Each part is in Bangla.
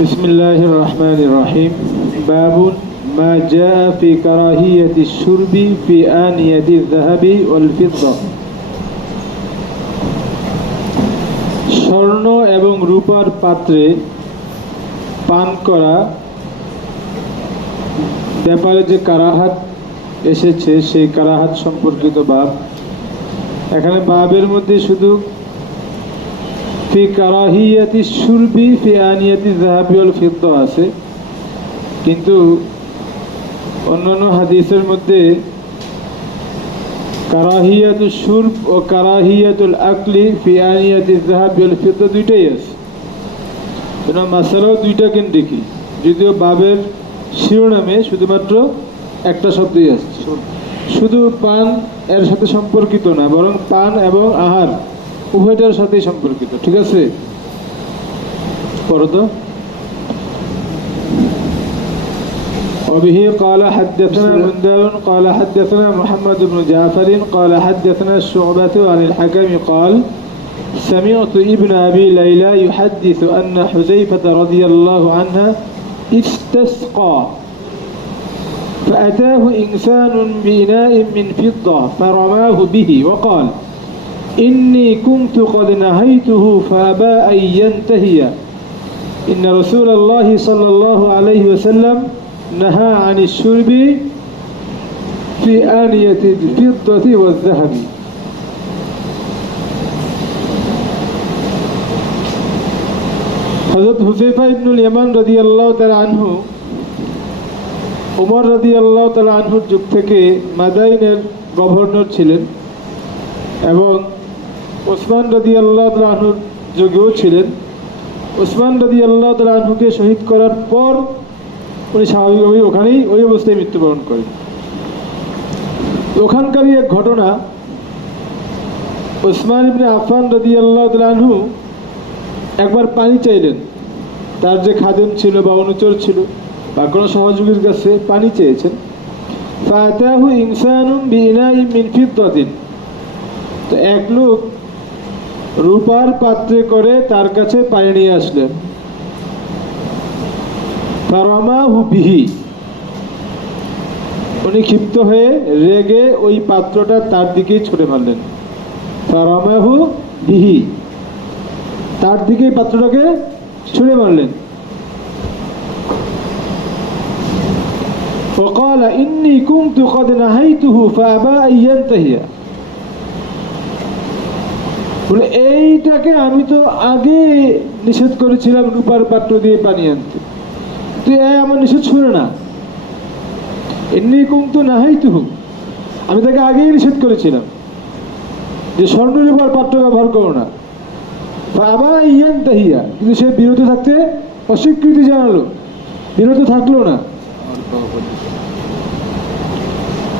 بسم الله الرحمن الرحيم. باب ما جاء في كراهية الشرب في آنية الذهب والفضة. স্বর্ণ এবং রূপার পাত্রে পান করা ব্যাপারে যে কারাহাত এসেছে সেই কারাহাত সম্পর্কিত বাব। এখানে বাবের মধ্যে শুধু ফি কারাহিয়াতি শুরবি ফি আনিয়াতি যাহাবি ওয়াল ফিদ্দা আছে, কিন্তু অন্যান্য হাদিসের মধ্যে কারাহিয়াতুল শুরব ও কারাহিয়াতুল আকলি ফি আনিয়াতি যাহাবি ওয়াল ফিদ্দা দুইটাই আছে। মাসালাও দুইটা কেন্দ্রিকই, যদিও বাবের শিরোনামে শুধুমাত্র একটা শব্দই আসছে। শুধু পান এর সাথে সম্পর্কিত না, বরং পান এবং আহার উভয়টার সাথেই সম্পর্কিত। ঠিক আছে, পড়ো তো। وبه قال حدثنا بندار قال حدثنا محمد بن جعفر قال حدثنا الشعبة عن الحكم قال سمعت ابن أبي ليلى يحدث أن حذيفة رضي الله عنها استسقى فأتاه إنسان بإناء من فضة فرماه به وقال إني كنت قد نهيته فأبى أن ينتهي إن رسول الله صلى الله عليه وسلم نهى عن الشرب في آنية الفضة والذهب. হযরত হুযায়ফা ইবনুল ইয়ামান রাদিয়াল্লাহু তাআলা আনহু ওমর রাদিয়াল্লাহু তাআলা আনহুর যুগ থেকে মাদাইনের গভর্নর ছিলেন এবং ওসমান রাদিয়াল্লাহু তাআলা আনহুর যুগেও ছিলেন। ওসমান রাদিয়াল্লাহু তাআলা আনহুকে শহীদ করার পর উনি স্বাভাবিকভাবেই ওখানেই ওই অবস্থায় মৃত্যুবরণ করেন। ওখানকারই এক ঘটনা, ওসমান ইবনে আফফান রাদিয়াল্লাহু তাআলা আনহু একবার পানি চাইলেন। তার যে খাদেম ছিল বা অনুচর ছিল বা কোনো সহযোগীর কাছে পানি চেয়েছেন। ফাতাহু ইনসানুম বিইনাইম মিন ফিদ্দাতিন, তো এক লোক রূপার পাত্রে করে তার কাছে পানি নিয়ে আসলেন। ফারামাহু বিহি, উনি ক্ষিপ্ত হয়ে রেগে ওই পাত্রটা তার দিকেই ছুঁড়ে মারলেন। ফারামাহু বিহি, তার দিকেই পাত্রটাকে ছুঁড়ে মারলেন। وقال إني كنت قد نهيته فأبى أن ينتهي, বলে এইটাকে আমি তো আগে নিষেধ করেছিলাম রূপার পাত্র দিয়ে পানি আনতে, তুই আমার নিষেধ শুনে না। ইন্নী কুনতু নাহাইতুহু, আমি তাকে আগেই নিষেধ করেছিলাম যে স্বর্ণ রূপার পাত্র ব্যবহার করো না। ফাআবা আন ইয়ানতাহিয়া, কিন্তু সে বিরত থাকতে অস্বীকৃতি জানালো, বিরত থাকলো না।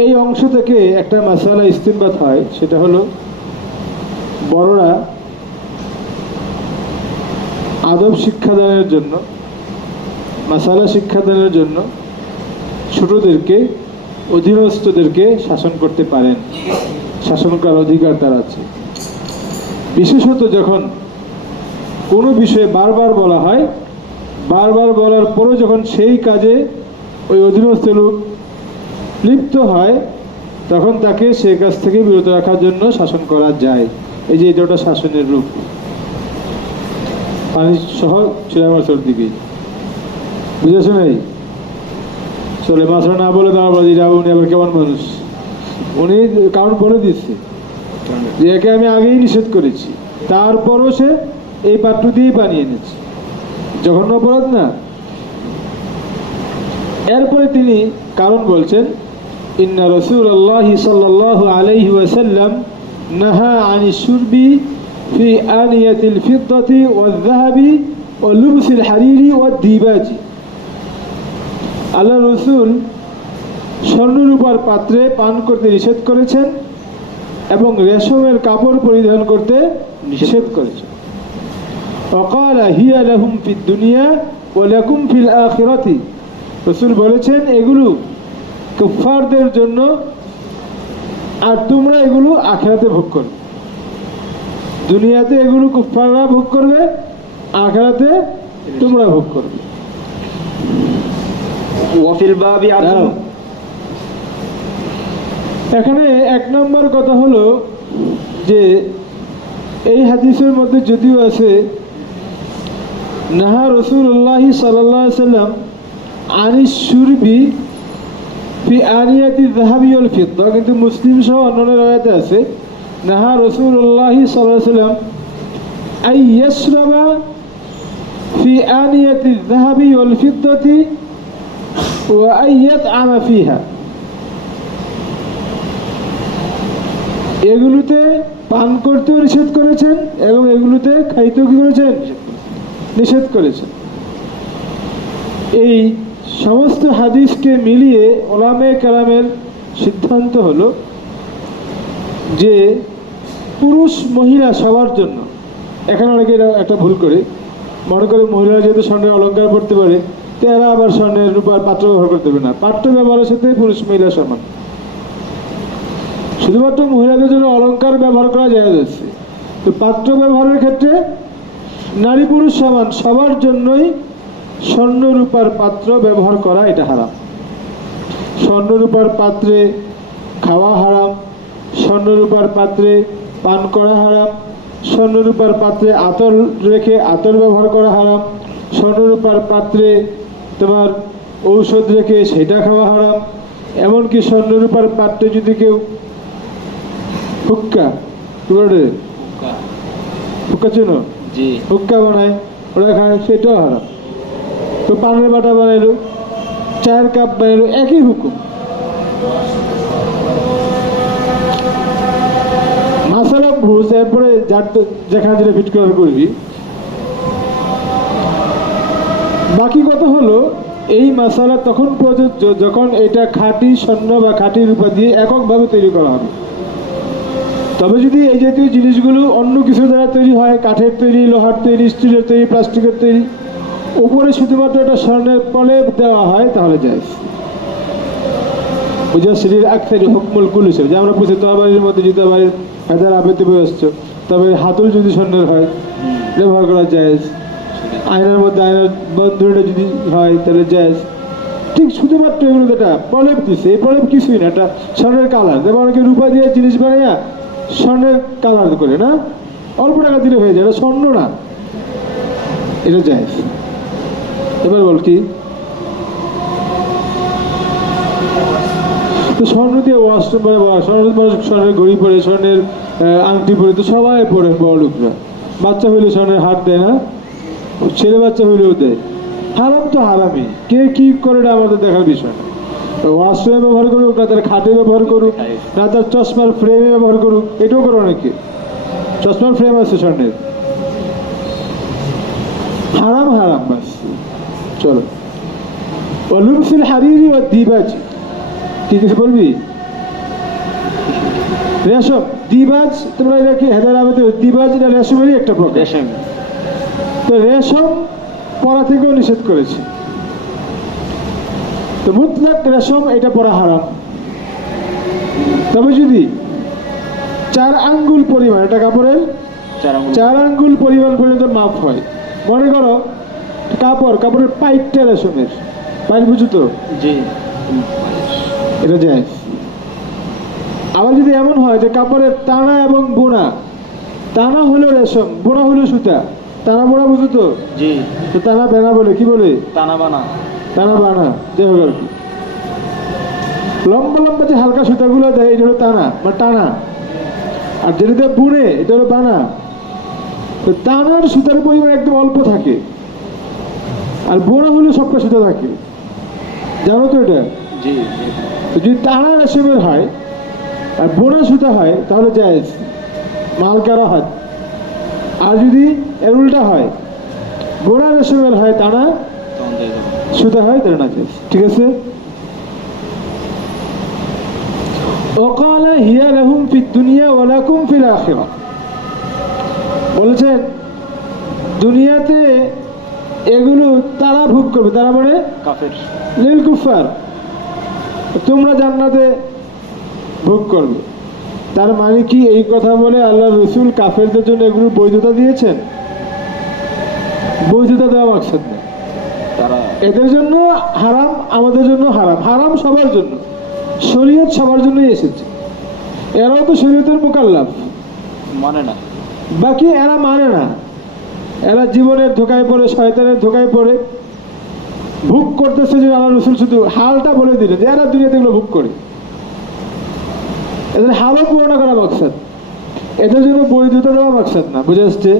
এই অংশ থেকে একটা মাসালা ইস্তিনবাত হয়, সেটা হলো বড়রা আদব শিক্ষাদানের জন্য, মাসালা শিক্ষাদানের জন্য ছোটদেরকে, অধীনস্থদেরকে শাসন করতে পারেন, শাসন করার অধিকার তার আছে। বিশেষত যখন কোনো বিষয়ে বারবার বলা হয়, বারবার বলার পরেও যখন সেই কাজে ওই অধীনস্থ লোক লিপ্ত হয়, তখন তাকে সে কাজ থেকে বিরত রাখার জন্য শাসন করা যায়। এই যে এটা শাসনের রূপ। পানি সহ ছেড়ে মাছের দিকে বুঝেছো নাই? চলে মাছরা না বলে তারা বলে যাবো, উনি আবার কেমন মানুষ, উনি কারণ বলে দিচ্ছে যে একে আমি আগেই নিষেধ করেছি, তারপরও সে এই পাত্র দিয়েই পানি এনেছে। জঘন্য অপরাধ না? এরপরে তিনি কারণ বলছেন, ইন্না রাসূলুল্লাহি সাল্লাল্লাহু আলাইহি ওয়াসাল্লাম নাহা আনিশ শুরবি ফি আনিয়াতিল ফিদ্দাতি ওয়াল যাহাবি ওয়া লুবসিল হারিরি ওয়াদ দিবাজি। আল্লাহ রাসূল স্বর্ণরূপার পাত্রে পান করতে নিষেধ করেছেন এবং রেশমের কাপড় পরিধান করতে নিষেধ করেছেন। ওয়াকালা হিয়া লাহুম ফিদ দুনিয়া ওয়া লাকুম ফিল আখিরাতি, রাসূল বলেছেন এগুলো কুফফারদের জন্য আর তোমরা এগুলো আখিরাতে ভোগ করবে। দুনিয়াতে এগুলো কুফফাররা ভোগ করবে, আখিরাতে তোমরা ভোগ করবে। ওয়াফিল বাবি আনহু, এখানে এক নম্বর কথা হলো যে এই হাদিসের মধ্যে যদিও আছে নাহা রাসূলুল্লাহ সাল্লাল্লাহু আলাইহি সাল্লাম আনিস শুরবি ফি আনিয়াতি যাহাবি ওয়াল ফিদ্দা, কিন্তু মুসলিম সহ অন্যান্য রাওয়ায়াতে আছে নাহা রাসূলুল্লাহ সাল্লাল্লাহু আলাইহি সাল্লাম আই ইয়াশরাবা ফি আনিয়াতি যাহাবি ওয়াল ফিদ্দাতি ওয়া আই ইয়াতআমা ফিহা। এগুলোতে পান করতেও নিষেধ করেছেন এবং এগুলোতে খাইতেও কি করেছেন, নিষেধ করেছেন। এই সমস্ত হাদিসকে মিলিয়ে ওলামে কেরামের সিদ্ধান্ত হলো যে পুরুষ মহিলা সবার জন্য। এখানে অনেকে একটা ভুল করে মনে করে মহিলারা যেহেতু স্বর্ণের অলঙ্কার পড়তে পারে তো এরা আবার স্বর্ণের রূপার পাত্র ব্যবহার করতে পারে না। পাত্র ব্যবহারের সাথে পুরুষ মহিলা সমান, শুধুমাত্র মহিলাদের জন্য অলঙ্কার ব্যবহার করা যায় যাচ্ছে, তো পাত্র ব্যবহারের ক্ষেত্রে নারী পুরুষ সমান, সবার জন্যই স্বর্ণ রূপার পাত্র ব্যবহার করা এটা হারাম। স্বর্ণ রূপার পাত্রে খাওয়া হারাম, স্বর্ণ রূপার পাত্রে পান করা হারাম, স্বর্ণ রূপার পাত্রে আতর রেখে আতর ব্যবহার করা হারাম, স্বর্ণ রূপার পাত্রে তোমার ঔষধ রেখে সেটা খাওয়া হারাম। এমনকি স্বর্ণ রূপার পাত্রে যদি কেউ হুক্কা, কি বলে হুক্কা চিনো, হুক্কা বানায় ওরা খায়, সেটাও হারাম। তো পানের বাটা বানাইলো, চায়ের কাপ বানাইলো, একই হুকুম। মাসালা বুঝ, এরপরে যার যেখানে যেটা ফিট করার করবি। বাকি কথা হলো এই মাসালা তখন প্রযোজ্য যখন এটা খাঁটি স্বর্ণ বা খাঁটি রূপা দিয়ে এককভাবে তৈরি করা হবে। তবে যদি এই জাতীয় জিনিসগুলো অন্য কিছু দ্বারা তৈরি হয়, কাঠের তৈরি, লোহার তৈরি, স্টিলের তৈরি, প্লাস্টিকের তৈরি, উপরে শুধুমাত্র একটা স্বর্ণের প্রলেপ দেওয়া হয় তাহলে যায়। মুজাসসিরের আকসারি হুকমুল কুল হিসেবে, যে আমরা বুঝি তরবারির মধ্যে যদি তরবারির হায়দার আবেতে বসছো, তবে হাতুল যদি স্বর্ণের হয় ব্যবহার করা যায়। আয়নার মধ্যে আয়নার বন্ধুটা যদি হয় তাহলে যায়। ঠিক শুধুমাত্র এগুলো যেটা প্রলেপ দিচ্ছে, এই প্রলেপ কিছুই না, একটা স্বর্ণের কালার। যেমন অনেকে রূপা দিয়ে জিনিস বানাইয়া স্বর্ণের কালার করে না, অল্প টাকা দিলে হয়ে যায়, এটা স্বর্ণ না, এটা যায়। এবার বল কি, তো স্বর্ণ দিয়ে ওয়াশরুম পরে, স্বর্ণের ঘড়ি পরে, স্বর্ণের আংটি পরে, তো সবাই পরে বড় লোকরা। বাচ্চা হইলে স্বর্ণের হাট দেয় না, ছেলে বাচ্চা হইলেও দেয়। হারাম তো হারামই, কে কি করে এটা আমাদের দেখার বিষয় না। ওয়াশরুমে ব্যবহার করুক, না তার খাটে ব্যবহার করুক, না তার চশমার ফ্রেমে ব্যবহার করুক, এটাও করে অনেকে। চশমার ফ্রেম আছে স্বর্ণের, হারাম হারাম বাস। চলো, অলুমসিল হারিরি ও দিবাজ, কি কিছু বলবি? রেশম, দিবাজ, তোমরা এটা কি হেদার আবেদন, দিবাজ এটা রেশমেরই একটা প্রকার। তো রেশম পরা থেকেও নিষেধ করেছে, তো মুতলাক রেশম এটা পরা হারাম। তবে যদি 4 আঙ্গুল পরিমাণ, এটা কাপড়ের 4 আঙ্গুল পরিমাণ পর্যন্ত মাপ হয়, মনে করো কাপড়ের পাইপটা রেশমের, পাইপ বুঝো তো, এটা যায়। আবার যদি এমন হয় যে কাপড়ের টানা এবং বোনা, টানা হলো রেশম, বোনা হলো সুতা, টানা বোনা বুঝো তো, তো টানা বেনা বলে, কি বলে, টানা বানা, টানা বানা, যাই হোক আর কি। লম্বা লম্বা যে হালকা সুতাগুলো দেয় এটা হলো টানা বা টানা, আর যেটা বুনে এটা হলো বানা। তো টানার সুতার পরিমাণ একদম অল্প থাকে, আর বোনা হলে সবটা সুতা থাকে, জানো তো এটা। তো যদি টানা রেশমের হয় আর বোনা সুতা হয় তাহলে জায়েজ, মাল কারা হয়। আর যদি এর উল্টা হয়, বোনা রেশমের হয় টানা সুতা হয়, তাহলে না জায়েজ। ঠিক আছে। ওয়াকালা হিয়া লাহুম ফিদ দুনিয়া ওয়া লাকুম ফিল আখিরাহ, বলেছেন দুনিয়াতে এগুলো তারা ভোগ করবে, তারা মানে কাফের, লিল কুফার, তোমরা জান্নাতে ভোগ করবে। তার মানে কি এই কথা বলে আল্লাহ রসুল কাফেরদের জন্য এগুলোর বৈধতা দিয়েছেন? বৈধতা দেওয়া মাকসাদ এদের জন্য হারাম, আমাদের জন্য হারাম। হারাম সবার জন্য, শরীয়ত সবার জন্যই এসেছে। এরাও তো শরীয়তের মুকাল্লাফ, মানে না। বাকি এরা মানে না। এরা জীবনের ধোকায় পড়ে, শয়তানের ধোকায় পড়ে ভোগ করতেছে। যে আল্লাহ রসুল শুধু হালটা বলে দিলেন যে এরা দুনিয়াতে এগুলো ভোগ করে। এদের হালও পূরণ করা মাকসাদ, এদের জন্য বৈধতা দেওয়া মাকসাদ না। বুঝে আসছে?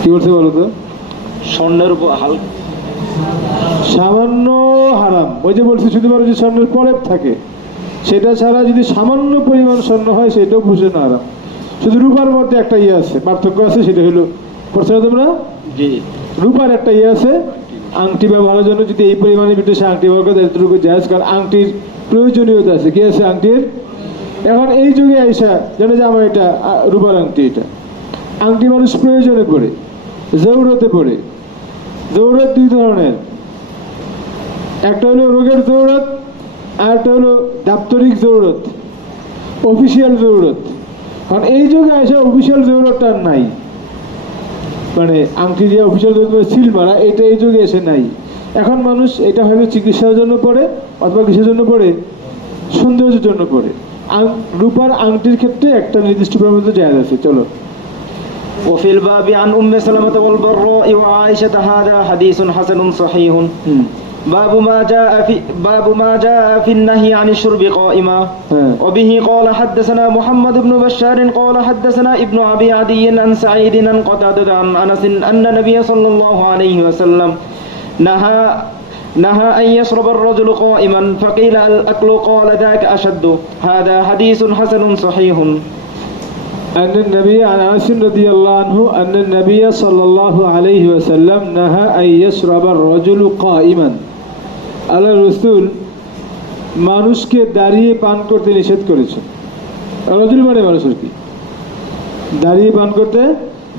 কি বলছে বলো তো? স্বর্ণের উপর সামান্য হারাম। ওই যে বলছি শুধুমাত্র যে স্বর্ণের প্রলেপ থাকে সেটা ছাড়া যদি সামান্য পরিমাণ স্বর্ণ হয় সেটাও বুঝে না হারাম। শুধু রূপার মধ্যে একটা ইয়ে আছে, পার্থক্য আছে, সেটা হলো, পড়ছো না তোমরা? জি। রূপার একটা ইয়ে আছে, আংটি ব্যবহারের জন্য যদি এই পরিমাণের ভিতরে সে আংটি ব্যবহার করে এতটুকু জায়েজ, কারণ আংটির প্রয়োজনীয়তা আছে। কি আছে আংটির? এখন এই যুগে আইসা জানে যে আমার এটা রূপার আংটি, এটা আংটি মানুষ প্রয়োজনে পড়ে, জরুরতে পড়ে। জরুরত দুই ধরনের, একটা হলো রোগের জরুরত, আর একটা হলো দাপ্তরিক জরুরত, অফিসিয়াল জরুরত। কারণ এই যুগে এসে অফিসিয়াল জরুরতটা নাই, মানে আংটি দিয়ে অফিসিয়াল জরুরত মানে সিল মারা, এটা এই যুগে এসে নাই। এখন মানুষ এটা হয়তো চিকিৎসার জন্য পড়ে, অথবা কিসের জন্য পড়ে? সৌন্দর্যের জন্য পড়ে। রূপার আংটির ক্ষেত্রে একটা নির্দিষ্ট পরিমাণ জায়েজ আছে। চলো। وفي الباب عن أم سلمة والبراء وعائشة هذا حديث حسن صحيح. باب ما جاء في النهي عن الشرب قائما. وبه قال حدثنا محمد بن بشار قال حدثنا ابن أبي عدي عن سعيد عن قتادة عن أنس أن النبي صلى الله عليه وسلم نهى أن يشرب الرجل قائما فقيل الأكل قال ذاك أشد. هذا حديث حسن صحيح. أن النبي عن أنس رضي الله عنه أن النبي صلى الله عليه وسلم نهى أن يشرب الرجل قائما. আল্লাহ রসুল মানুষকে দাঁড়িয়ে পান করতে নিষেধ করেছেন। রজুল মানে মানুষের কি? দাঁড়িয়ে পান করতে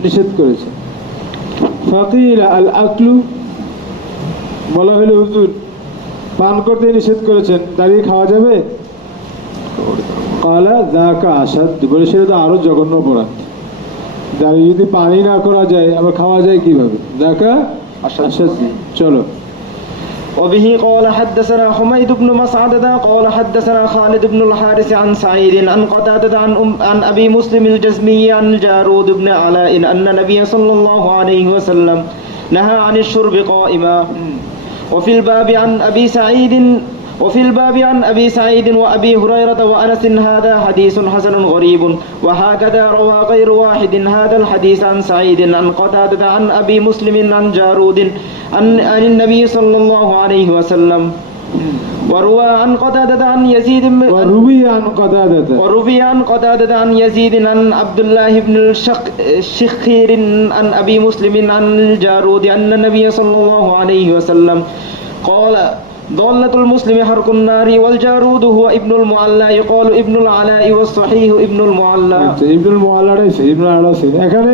নিষেধ করেছেন। ফাকিল আল আকলু, বলা হলো হুজুর পান করতে নিষেধ করেছেন, দাঁড়িয়ে খাওয়া যাবে? কালা যাকা আসাদ, বলে সেটা তো আরো জঘন্য অপরাধ। দাঁড়িয়ে যদি পানি না করা যায় আবার খাওয়া যায় কিভাবে? যাকা আসাদ। চলো। وبه قال حدثنا حميد بن مسعدة قال حدثنا خالد بن الحارث عن سعيد عن قتادة عن أبي مسلم الجزمي عن الجارود بن علاء أن النبي صلى الله عليه وسلم نهى عن الشرب قائما. وفي الباب عن أبي سعيد وأبي هريرة وأنس هذا حديث حسن غريب. وهكذا روى غير واحد هذا الحديث عن سعيد عن قتادة عن أبي مسلم عن جارود عن النبي صلى الله عليه وسلم. وروي عن قتادة عن يزيد عن عبد الله بن الشخير عن أبي مسلم عن الجارود أن النبي صلى الله عليه وسلم قال ضالة المسلم حرق النار والجارود هو ابن المعلى يقال ابن العلاء والصحيح ابن المعلى. ইবনুল মুআল্লাটাই সে, ইবনুল আলা সে। এখানে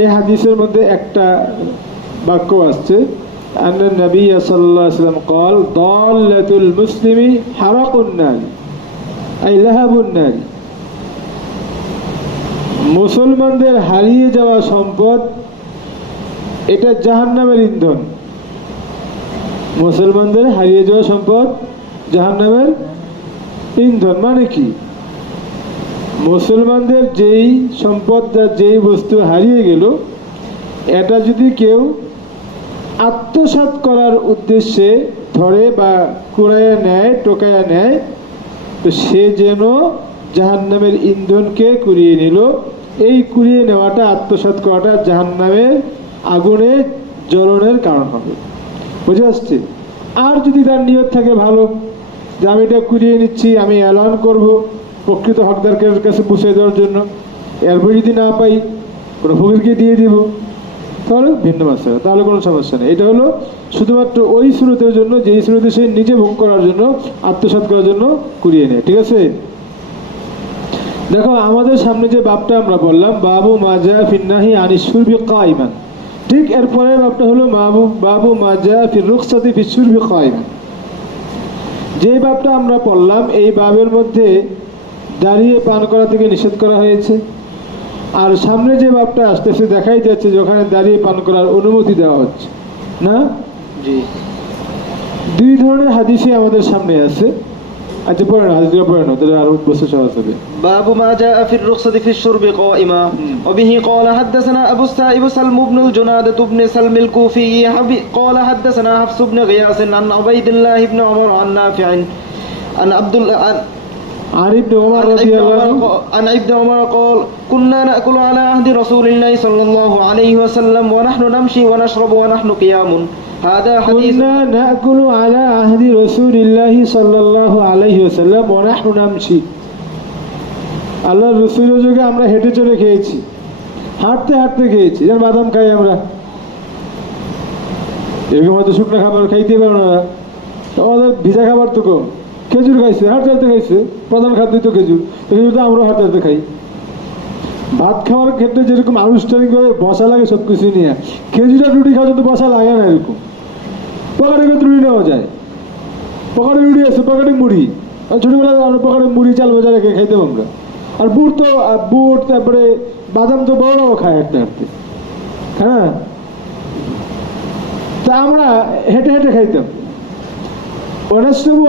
এই হাদিসের মধ্যে একটা বাক্য আসছে, আন্না নবী সাল্লাল্লাহু আলাইহি ওয়াসাল্লাম قال ضالة المسلم حرق النار আই লাহাবুন নার। মুসলমানদের হারিয়ে যাওয়া সম্পদ এটা জাহান্নামের ইন্ধন। মুসলমানদের হারিয়ে যাওয়া সম্পদ জাহান্নামের ইন্ধন। মানে কি? মুসলমানদের যেই সম্পদটা, যেই বস্তু হারিয়ে গেল, এটা যদি কেউ আত্মসাৎ করার উদ্দেশ্যে ধরে বা কুড়াইয়া নেয়, টোকাইয়া নেয়, তো সে যেন জাহান্নামের ইন্ধনকে কুড়িয়ে নিল। এই কুড়িয়ে নেওয়াটা, আত্মসাৎ করাটা জাহান্নামের আগুনে জ্বলনের কারণ হবে। বুঝে আসছে? আর যদি তার নিয়ত থাকে ভালো, যে আমি এটা কুড়িয়ে নিচ্ছি, আমি এলান করব প্রকৃত হকদারদের কাছে পৌঁছে দেওয়ার জন্য, এরপর যদি না পাই কোনো ফকিরকে দিয়ে দিব, তাহলে ভিন্ন মাসলা, তাহলে কোনো সমস্যা নেই। এটা হলো শুধুমাত্র ওই স্রোতের জন্য যেই স্রোতে সে নিজে ভোগ করার জন্য, আত্মসাৎ করার জন্য কুড়িয়ে নেয়। ঠিক আছে? দেখো আমাদের সামনে যে বাবটা আমরা বললাম, বাবু মাজা ফিন্নাহি আনিস শুরবি কাইমান, ঠিক এরপরের বাবটা হলো বাবু মাজা ফির রুখসাতি ফিস শুরবি কাইমান। যে বাবটা আমরা পড়লাম, এই বাবের মধ্যে দাঁড়িয়ে পান করা থেকে নিষেধ করা হয়েছে। আর সামনে যে বাবটা আসতেছে দেখাই যাচ্ছে যে ওখানে দাঁড়িয়ে পান করার অনুমতি দেওয়া হচ্ছে না। জি। দুই ধরনের হাদিসই আমাদের সামনে আছে। আচ্ছা পড়ে না, হাদিসগুলো পড়ে না, তাহলে আরো বসে সহজ হবে। باب ما جاء في الرخصة في الشرب قائما وبه قال حدثنا أبو السائب سلم بن الجنادة بن سلم الكوفي قال حدثنا حفص بن غياث عن عبيد الله بن عمر عن نافع عن عبد الله عن ابن عمر رضي الله عنه عن ابن عمر قال كنا نأكل على عهد رسول الله صلى الله عليه وسلم ونحن نمشي ونشرب ونحن قيام هذا حديث كنا نأكل على عهد رسول الله صلى الله عليه وسلم ونحن نمشي আল্লাহ রসুলের যুগে আমরা হেঁটে চলে খেয়েছি, হাঁটতে হাঁটতে খেয়েছি। যেমন বাদাম খাই আমরা, এরকম হয়তো শুকনো খাবার খাইতে পারো না, আমাদের ভিজা খাবার তো কম। খেজুর খাইছে, হাঁটতে হাঁটতে খাইছে, প্রধান খাদ্য তো খেজুর, খেজুর তো আমরাও হাঁটতে হাঁটতে খাই। ভাত খাওয়ার ক্ষেত্রে যেরকম আনুষ্ঠানিকভাবে বসা লাগে সব কিছু নিয়ে, খেজুর আর রুটি খাওয়া তো বসা লাগে না। এরকম পকেটে করে রুটি নেওয়া যায়, পকেটে রুটি আছে, পকেটে মুড়ি। ছোটবেলায় আমরা পকেটে মুড়ি চাল ভাজা রেখে খাইতাম আমরা। আর বুট তো বুট, তারপরে বাদাম তো বড়রাও খায় হাঁটতে হাঁটতে, হ্যাঁ। তা আমরা হেঁটে হেঁটে খাইতাম।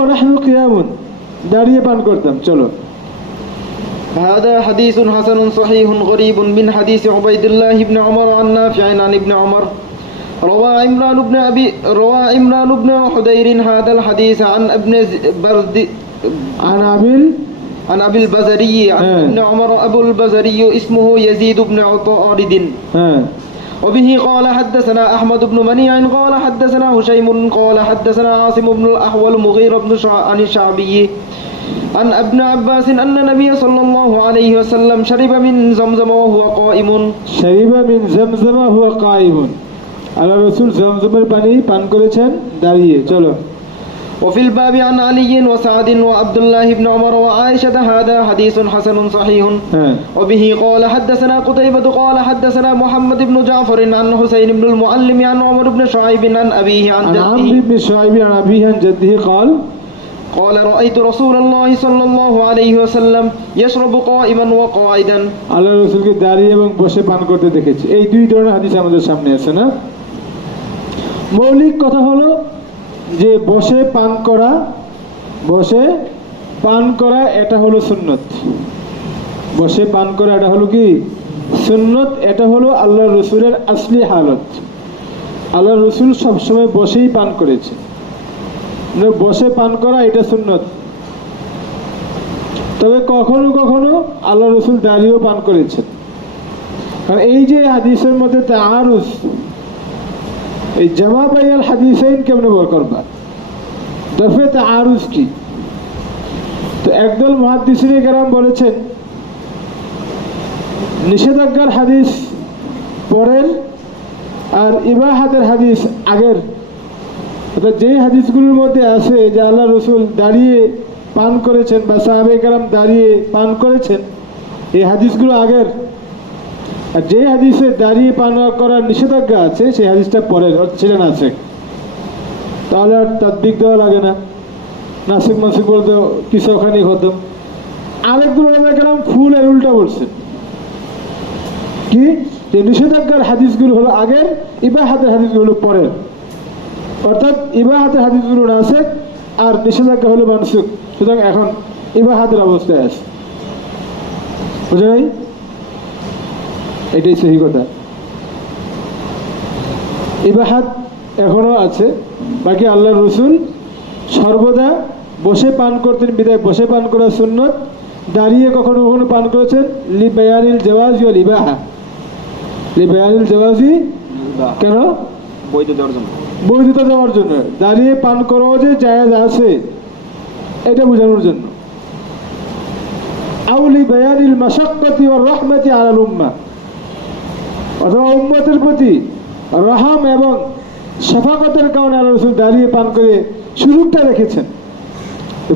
ওনাহনু কিয়ামুন, দাঁড়িয়ে পান করতাম। চলো। هذا حديث حسن صحيح غريب من حديث عبيد الله بن عمر عن نافع عن ابن عمر روى عمران بن حدير هذا الحديث عن ابن برد عن أبي البزري عن ابن عمر أبو البزري اسمه يزيد بن عطارد وبه قال حدثنا أحمد بن منيع قال حدثنا هشيم قال حدثنا عاصم بن الأحول مغير بن عن الشعبي عن ابن عباس أن النبي صلى الله عليه وسلم شرب من زمزم وهو قائم আল্লাহ রসুল জমজমের পানি পান করেছেন দাঁড়িয়ে। চলো। وفي الباب عن علي وسعد وعبد الله بن عمر وعائشة هذا حديث حسن صحيح وبه قال حدثنا قتيبة قال حدثنا محمد بن جعفر عن حسين بن المعلم عن عمر بن شعيب عن أبيه عن جده قال رأيت رسول الله صلى الله عليه وسلم يشرب قائما وقاعدا আল্লাহ রাসূলকে দাঁড়িয়ে এবং বসে পান করতে দেখেছি। এই দুই ধরনের হাদিস আমাদের সামনে আছে না। মৌলিক কথা হলো যে বসে পান করা এটা হলো সুন্নত। বসে পান করা এটা হলো কি সুন্নত। এটা হলো আল্লাহ রসুলের আসলি হালত। আল্লাহ রসুল সবসময় বসেই পান করেছে। বসে পান করা এটা সুন্নত। তবে কখনো কখনো আল্লাহ রসুল দাঁড়িয়েও পান করেছেন। কারণ এই যে হাদিসের মধ্যে তাআরুজ, এই জামা বাইনাল হাদিসাইন কেমনে বল করবা, দফে তাআরুজ কি? তো একদল মুহাদ্দিসিনে কেরাম বলেছেন নিষেধাজ্ঞার হাদিস পরের আর ইবাহাতের হাদিস আগের। অর্থাৎ যেই হাদিসগুলোর মধ্যে আছে যে আল্লাহ রসুল দাঁড়িয়ে পান করেছেন বা সাহাবে কেরাম দাঁড়িয়ে পান করেছেন, এই হাদিসগুলো আগের। আর যে হাদিসে দাঁড়িয়ে পান করার নিষেধাজ্ঞা আছে সেই হাদিসটা পরের, ছিলেন আছে। তাহলে আর তাদবিক দেওয়া লাগে না, নাসিক মাসিক বলতে কিছু ওখানে হতো। আরেকগুলো কেরাম ফুল এর উল্টা বলছেন কি, যে নিষেধাজ্ঞার হাদিসগুলো হলো আগের, ইবাহাতের হাদিসগুলো হলো পরের। অর্থাৎ ইবাহাতের হাদিসগুলো নাসিক আর নিষেধাজ্ঞা হলো মানসুখ। সুতরাং এখন ইবাহাতের অবস্থায় আছে। বুঝে নাই? এটাই সহি কথা। ইবাহাত এখনো আছে, বাকি আল্লাহ রসুল সর্বদা বসে পান করতেন বিদায় বসে পান করা সুন্নত। দাঁড়িয়ে কখনো কখনো পান করেছেন লিবায়ানিল জাওয়াজি ওয়াল ইবাহা। লিবায়ানিল জাওয়াজি কেন? বৈধতা দেওয়ার জন্য। দাঁড়িয়ে পান করাও যে জায়েজ আছে এটা বোঝানোর জন্য। আও লিবায়ানিল মাশাক্কাতি ওয়ার রাহমাতি আলাল উম্মাহ, অথবা উম্মতের প্রতি রহম এবং শফাকতের কারণে আল্লাহ রাসূল দাঁড়িয়ে পান করে সুযোগটা রেখেছেন।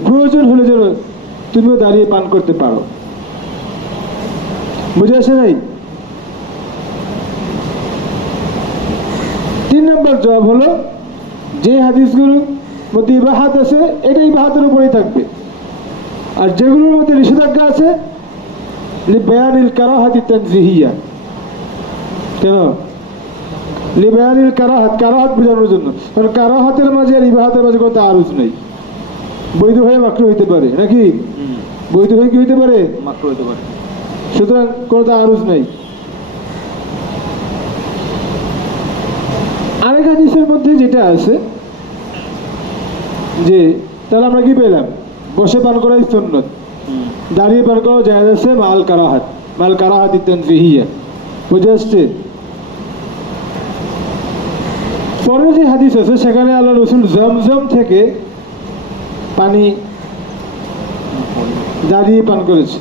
প্রয়োজন হলে যেন তুমিও দাঁড়িয়ে পান করতে পারো। বুঝে আসে নাই? 3 নম্বর জবাব হলো যে হাদিসগুলোর মধ্যে ইবাহাত আছে এটা ইবাহাতের উপরেই থাকবে। আর যেগুলোর মধ্যে নিষেধাজ্ঞা আছে লিবায়ানিল কারাহাতি তানজিহিয়া। কেন? লিবায়ানিল কারাহাত, কারাহাত বোঝানোর জন্য। কারণ কারাহাতের মাঝে আর ইবাহাতের মাঝে কোনো তাআরুজ নেই। বৈধ হয়ে মাকরু হইতে পারে নাকি? বৈধ হয়ে কি হইতে পারে? মাকরু হইতে পারে। সুতরাং কোনো তাআরুজ নেই। আরেক হাদিসের মধ্যে যেটা আছে যে তাহলে আমরা কি পেলাম? বসে পান করাই সুন্নত, দাঁড়িয়ে পান করা জায়েজ আছে মাল কারাহাত, মাল কারাহাতি তানজিহিয়া। বুঝে আসছে? পরের যে হাদিস আছে সেখানে আল্লাহ রসুল জমজম থেকে পানি দাঁড়িয়ে পান করেছে।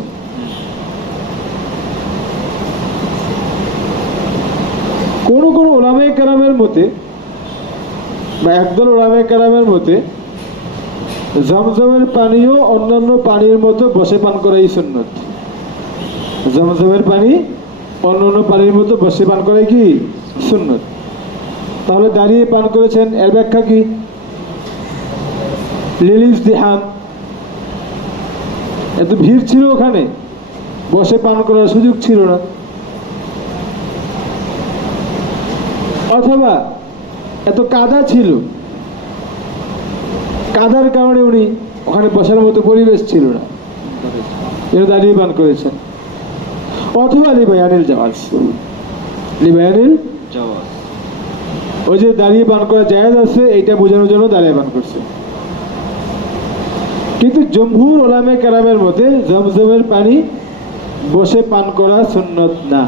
কোন কোন উলামায়ে কেরামের মতে বা একদল উলামায়ে কেরামের মতে জমজমের পানিও অন্যান্য পানির মতো বসে পান করাই সুন্নত। জমজমের পানি অন্যান্য পানির মতো বসে পান করাই কি সুন্নত। তাহলে দাঁড়িয়ে পান করেছেন, এর ব্যাখ্যা কি? লিলিজদিহাম, এত ভিড় ছিল ওখানে, বসে পান করার সুযোগ ছিল না। অথবা এত কাদা ছিল, কাদার কারণে উনি ওখানে বসার মতো পরিবেশ ছিল না, এটা দাঁড়িয়ে পান করেছেন। অথবা লিবায়ানিল জাওয়াজ, লিবায়ানিল জাওয়াজ, ওই যে দাঁড়িয়ে পান করা জায়েজ আছে এইটা বোঝানোর জন্য দাঁড়িয়ে পান করছে। কিন্তু জমহুর উলামায়ে কেরামের মতে জমজমের পানি বসে পান করা সুন্নত না।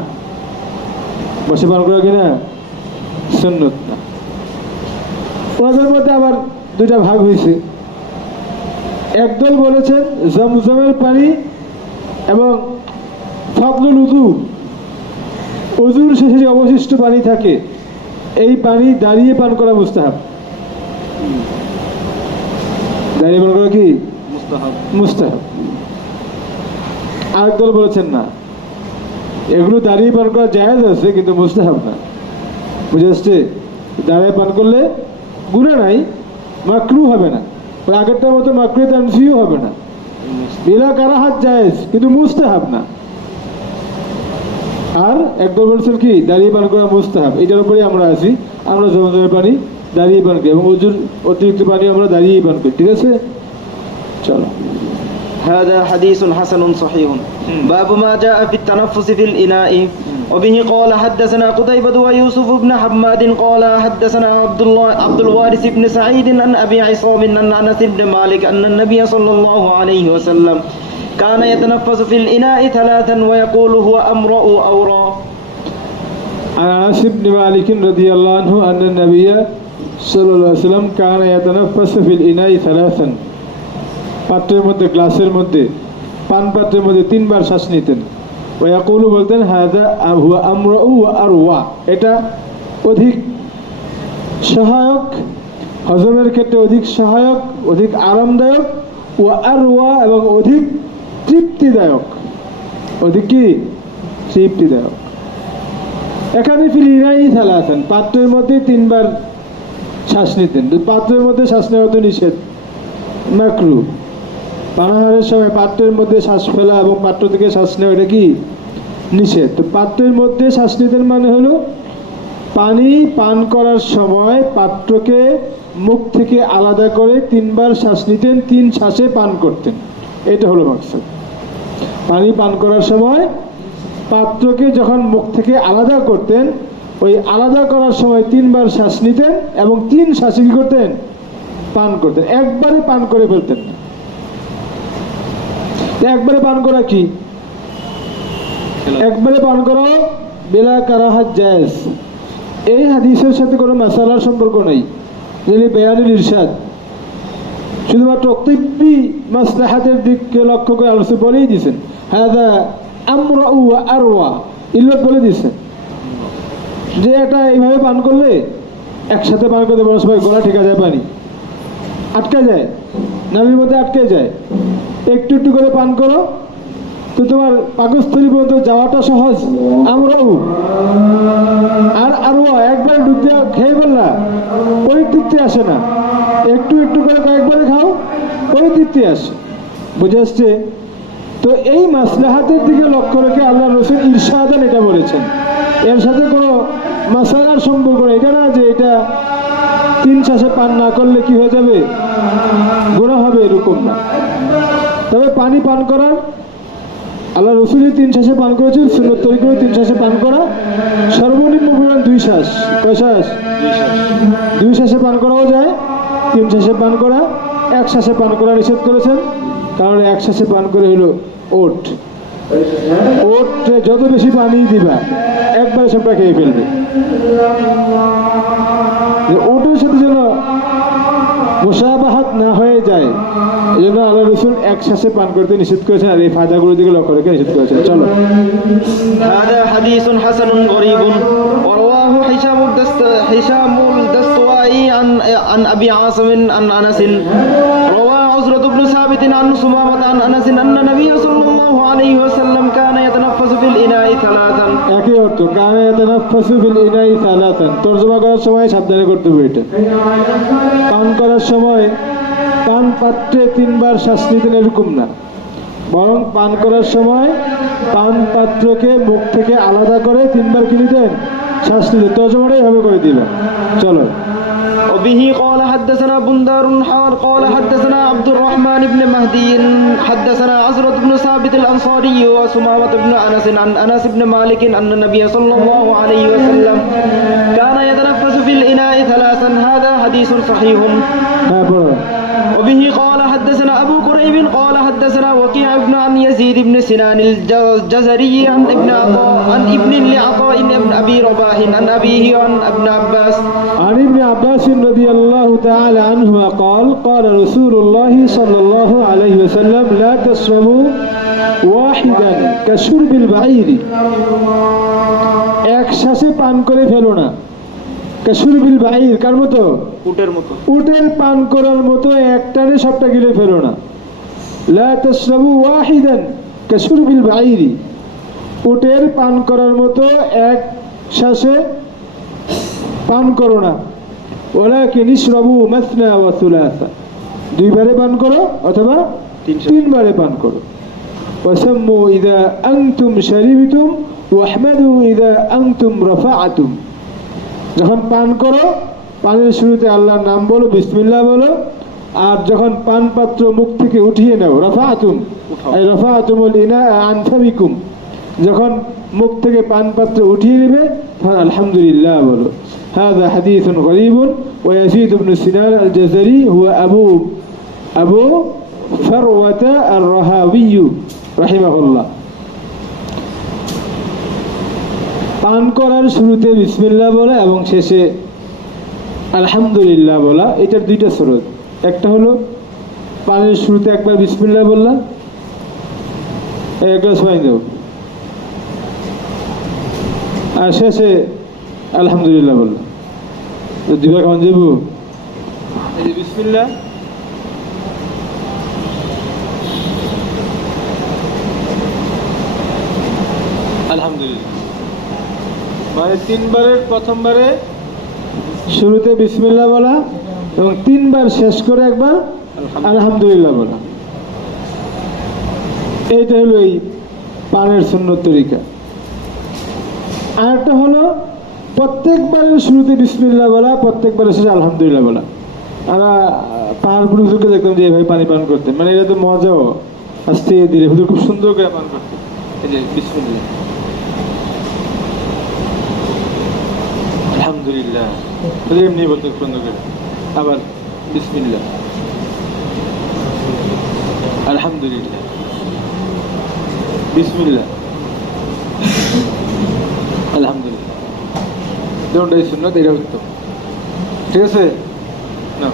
বসে পান করা কিনা সুন্নত না। ওনাদের মধ্যে আবার দুইটা ভাগ হয়েছে। একদল বলেছেন জমজমের পানি এবং ফাদলুল উযু, ওযুর শেষে যে অবশিষ্ট পানি থাকে এই পানি দাঁড়িয়ে পান করা মুস্তাহাব। দাঁড়িয়ে পান করা কি মুস্তাহাব? মুস্তাহাব। আরেকদল বলেছেন না, এগুলো দাঁড়িয়ে পান করা জায়েজ আছে কিন্তু মুস্তাহাব না। বুঝে আসছে? দাঁড়িয়ে পান করলে গুনাহ নাই, মাকরু হবে না, আগেরটার মতো মাকরু তানজিহিও হবে না। বিলা কারাহাত জায়েজ কিন্তু মুস্তাহাব না। আর একদল বলছেন কি দাঁড়িয়ে পান করা মুস্তাহাব। এটার উপরে আমরা আছি, আমরা জমজমের পানি দাঁড়িয়ে পান করি এবং ওযুর অতিরিক্ত পানি আমরা দাঁড়িয়েই পান করি। ঠিক আছে, চলো। هذا حديث حسن صحيح. باب ما جاء في التنفس في الإناء. وبه قال حدثنا قتيبة ويوسف بن حماد قال حدثنا عبد الوارث بن سعيد عن أبي عصام عن أنس بن مالك أن النبي صلى الله عليه وسلم كان يتنفس في الإناء ثلاثا ويقول هو أمرأ أورا. عن أنس بن مالك رضي الله عنه أن النبي صلى الله عليه وسلم كان يتنفس في الإناء ثلاثا। পাত্রের মধ্যে, গ্লাসের মধ্যে, পান পাত্রের মধ্যে তিনবার শ্বাস নিতেন। ওয়াকুলু বলতেন হাযা হুয়া আমরাউ ওয়া আরওয়া, এটা অধিক সহায়ক, হজমের ক্ষেত্রে অধিক সহায়ক, অধিক আরামদায়ক, ওয়া আরওয়া এবং অধিক তৃপ্তিদায়ক। অধিক কি? তৃপ্তিদায়ক। এখানে ফিল ইনাই সালাসান, পাত্রের মধ্যে তিনবার শ্বাস নিতেন। পাত্রের মধ্যে শ্বাস নেওয়া তো নিষেধ, মাকরু। পানাহারের সময় পাত্রের মধ্যে শ্বাস ফেলা এবং পাত্র থেকে শ্বাস নেওয়া এটা কি নিষেধ। তো পাত্রের মধ্যে শ্বাস নিতেন মানে হলো পানি পান করার সময় পাত্রকে মুখ থেকে আলাদা করে তিনবার শ্বাস নিতেন, তিন শ্বাসে পান করতেন। এটা হলো মাকসাদ। পানি পান করার সময় পাত্রকে যখন মুখ থেকে আলাদা করতেন, ওই আলাদা করার সময় তিনবার শ্বাস নিতেন এবং তিন শ্বাসে কি করতেন? পান করতেন। একবারে পান করে ফেলতেন না। একবারে পান করা কি? একবারে পান করা বিলা কারাহাত জায়েজ। এই হাদিসের সাথে কোনো মাসালার সম্পর্ক নেই, যিনি বেয়ানুল ইরশাদ শুধুমাত্র তিব্বি মাসলাহাতের দিককে লক্ষ্য করে আলোচনা বলেই দিয়েছেন। হাযা আমরাউ ওয়া আরওয়া, ইল্লাত বলে দিয়েছেন যে এটা এইভাবে পান করলে, একসাথে পান করতে বড় সময় গলা ঠিকা যায়, পানি আটকে যায়, নালীর মধ্যে আটকে যায়। একটু একটু করে পান করো তো তোমার পাকস্থলী পর্যন্ত যাওয়াটা সহজ। আমরাও আর আরওয়া, একবার ডুব দেওয়া খেয়ে ফেললা ওই তৃপ্তি আসে না। একটু একটু করে কয়েকবারে খাও, ওই তৃপ্তি আসে। বুঝে আসছে? তো এই মাসলাহাতের দিকে লক্ষ্য রেখে আল্লাহ রসুল ইরশাদান এটা বলেছেন। এর সাথে কোনো মাসালার সম্পর্ক নেই। এটা না যে এটা 3 শ্বাসে পান না করলে কি হয়ে যাবে, গুনাহ হবে, এরকম না। তবে পানি পান করার আল্লাহ রসুলই 3 শ্বাসে পান করেছেন, সুন্নত তরিকায় 3 শ্বাসে পান করা, সর্বনিম্ন পরিমাণ 2 শ্বাস। কয় শ্বাস? 2 শ্বাসে পান করাও যায়। 3 শ্বাসে পান করা, 1 শ্বাসে পান করা নিষেধ করেছেন, কারণ 1 শ্বাসে পান করে হলো ওট। ওটে যত বেশি পানি দিবা একবারে সবটা খেয়ে ফেলবে। ওটের সাথে যেন মুসাবাহাত না হয়ে যায়, এই জন্য আল্লাহ রসুল 1 শ্বাসে পান করতে নিষেধ করেছেন, আর এই ফায়দাগুলোর দিকে লক্ষ্য রেখে নিষেধ করেছেন। চলো, هذا حديث حسن غريب ورواه هشام الدستوائي عن أبي عاصم عن أنس روى عزرة بن ثابت عن سمامة عن أنس أن النبي صلى الله عليه وسلم كان يتنفس في الإناء 3। একই অর্থ, কানে ইয়াতানাফাসু ফিল ইনাই সালাতান। তরজমা করার সময় সাবধানে করতে হবে এটা। পান করার সময় পান পাত্রে 3 বার শ্বাস নিতেন এরকম না, বরং পান করার সময় পান পাত্রকে মুখ থেকে আলাদা করে 3 বার কি নিতেন, শ্বাস নিতেন। তরজমাটাই ভাবে করে দিবেন। চলো, وبه قال حدثنا بندار قال حدثنا عبد الرحمن بن مهدي حدثنا عزرة بن ثابت الأنصاري وسمامة بن أنس عن أنس بن مالك أن النبي صلى الله عليه وسلم كان يتنفس في الإناء 3। هذا حديث صحيح. وبه قال حدثنا أبو كريب قال حدثنا وكيع بن عن يزيد بن سنان الجزري عن ابن لعطاء بن أبي رباح عن أبيه عن ابن عباس عن ابن عباس رضي الله تعالى عنهما قال قال رسول الله صلى الله عليه وسلم لا تشربوا واحدا كشرب البعير। 1 শ্বাসে পান করে ফেলো না। কাশুরবিল বাহির, কার মতো? উটের মতো। উটের পান করার মতো একটানে সবটা গিলে ফেলো না। লা তাশরাবু ওয়াহিদান কাশুরবিল বাহিরি, উটের পান করার মতো 1 শ্বাসে পান করো না। ওয়ালাকিন ইশরাবু মাসনা ওয়া সুলাসা, 2 বারে পান করো অথবা 3 বারে পান করো। ওয়াসাম্মু ইযা আনতুম শারিবতুম ওয়াহমাদু ইযা আনতুম রাফাআতুম, যখন পান করো পানির শুরুতে আল্লাহর নাম বলো, বিসমিল্লাহ বলো, আর যখন পান পাত্র মুখ থেকে উঠিয়ে নাও, রাফাআতুম এই রাফাআতুমুল ইনা আন ফামিকুম, যখন মুখ থেকে পান পাত্র উঠিয়ে নেবে তখন আলহামদুলিল্লাহ বলো। هذا حديث غريب ويزيد بن سنان الجزري هو أبو فروة الرهاوي رحمه الله। পান করার শুরুতে বিসমিল্লাহ বলা এবং শেষে আলহামদুলিল্লাহ বলা, এটার 2টা স্রোত। একটা হলো পানের শুরুতে একবার বিসমিল্লাহ বললাম, এক গ্লাস পানি দাও, আর শেষে আলহামদুলিল্লাহ বললাম। তো 2 ভাগ কেমন যাবো? এই যে বিসমিল্লাহ, আলহামদুলিল্লাহ, মানে 3 বারের প্রথমবারে শুরুতে বিসমিল্লাহ বলা এবং 3 বার শেষ করে একবার আলহামদুলিল্লাহ বলা। এইটা হলো এই পানের সুন্নত তরিকা। আরেকটা হলো প্রত্যেকবারের শুরুতে বিসমিল্লাহ বলা, প্রত্যেকবারের শেষে আলহামদুলিল্লাহ বলা। আমরা পাহাড়পুর হুজুরকে দেখতাম যে এভাবে পানি পান করতেন, মানে এটা তো মজাও, আস্তে ধীরে হুজুর খুব সুন্দর করে পান করতেন। এই যে বিসমিল্লাহ, আলহামদুলিল্লাহ, এমনি বলতে সুন্দর করে, আবার বিসমিল্লাহ, আলহামদুলিল্লাহ, বিসমিল্লাহ, আলহামদুলিল্লাহ। দুটোই সুন্নাত, এটা উত্তম। ঠিক আছে না?